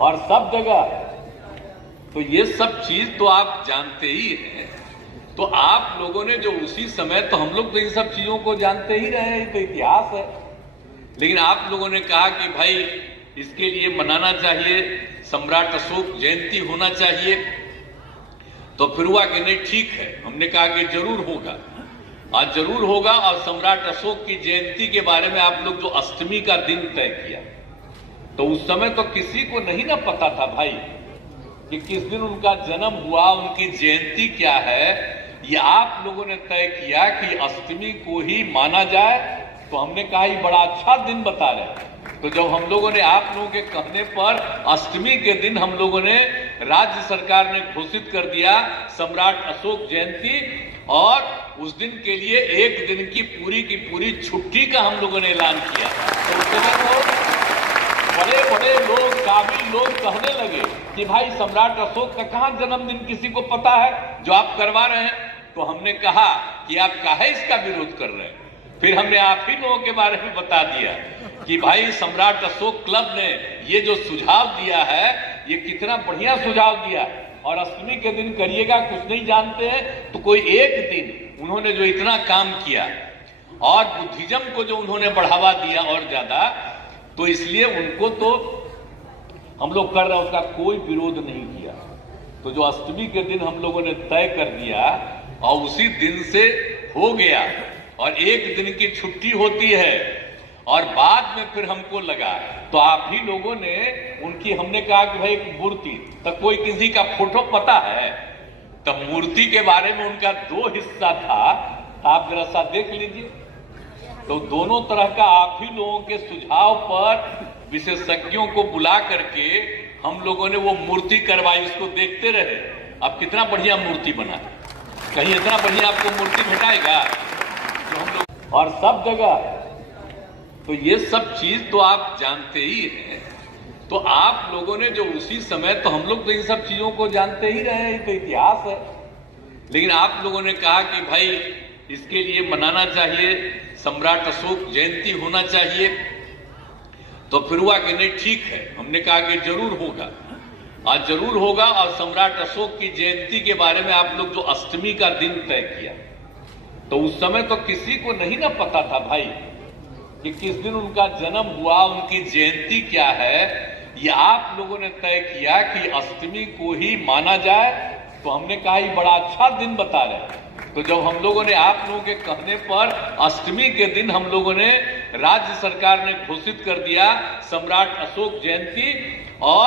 और सब जगह। तो ये सब चीज तो आप जानते ही हैं। तो आप लोगों ने जो उसी समय, तो हम लोग तो इन सब चीजों को जानते ही रहे हैं, तो इतिहास है। लेकिन आप लोगों ने कहा कि भाई इसके लिए मनाना चाहिए, सम्राट अशोक जयंती होना चाहिए। तो फिर हुआ कि नहीं ठीक है, हमने कहा कि जरूर होगा, आज जरूर होगा। और सम्राट अशोक की जयंती के बारे में आप लोग जो अष्टमी का दिन तय किया, तो उस समय तो किसी को नहीं ना पता था भाई कि किस दिन उनका जन्म हुआ, उनकी जयंती क्या है। ये आप लोगों ने तय किया कि अष्टमी को ही माना जाए। तो हमने कहा ये बड़ा अच्छा दिन बता रहे। तो जब हम लोगों ने आप लोगों के कहने पर अष्टमी के दिन हम लोगों ने, राज्य सरकार ने घोषित कर दिया सम्राट अशोक जयंती, और उस दिन के लिए एक दिन की पूरी छुट्टी का हम लोगों ने ऐलान किया। तो उस समय तो बड़े बड़े लोग, काबिल लोग कहने लगे कि भाई सम्राट अशोक का कहां जन्मदिन किसी को पता है जो आप करवा रहे हैं। तो हमने कहा कि आप काहे इसका विरोध कर रहे हैं। फिर हमने आप ही लोगों के बारे में बता दिया कि भाई सम्राट अशोक क्लब ने ये जो सुझाव दिया है, ये कितना बढ़िया सुझाव दिया, और अष्टमी के दिन करिएगा, कुछ नहीं जानते हैं तो कोई एक दिन उन्होंने जो इतना काम किया, और बुद्धिज्म को जो उन्होंने बढ़ावा दिया और ज्यादा, तो इसलिए उनको तो हम लोग कर रहे हैं, उसका कोई विरोध नहीं किया। तो जो अष्टमी के दिन हम लोगों ने तय कर दिया और उसी दिन से हो गया, और एक दिन की छुट्टी होती है। और बाद में फिर हमको लगा, तो आप ही लोगों ने उनकी, हमने कहा कि भाई एक मूर्ति, तो कोई किसी का फोटो पता है? तो मूर्ति के बारे में उनका दो हिस्सा था, आप जरा सा देख लीजिए। तो दोनों तरह का आप ही लोगों के सुझाव पर विशेषज्ञों को बुला करके हम लोगों ने वो मूर्ति करवाई, उसको देखते रहे। अब कितना बढ़िया मूर्ति बना, कहीं इतना बढ़िया आपको मूर्ति भेटाएगा जो हम लोग। और सब जगह, तो ये सब चीज तो आप जानते ही हैं। तो आप लोगों ने जो उसी समय, तो हम लोग तो इन सब चीजों को जानते ही रहे हैं, तो इतिहास है। लेकिन आप लोगों ने कहा कि भाई इसके लिए मनाना चाहिए, सम्राट अशोक जयंती होना चाहिए। तो फिर हुआ कि नहीं ठीक है, हमने कहा कि जरूर होगा, आज जरूर होगा। और सम्राट अशोक की जयंती के बारे में आप लोग जो अष्टमी का दिन तय किया, तो उस समय तो किसी को नहीं ना पता था भाई कि किस दिन उनका जन्म हुआ, उनकी जयंती क्या है। ये आप लोगों ने तय किया कि अष्टमी को ही माना जाए। तो हमने कहा ये बड़ा अच्छा दिन बता रहे। तो जब हम लोगों ने आप लोगों के कहने पर अष्टमी के दिन हम लोगों ने, राज्य सरकार ने घोषित कर दिया सम्राट अशोक जयंती, और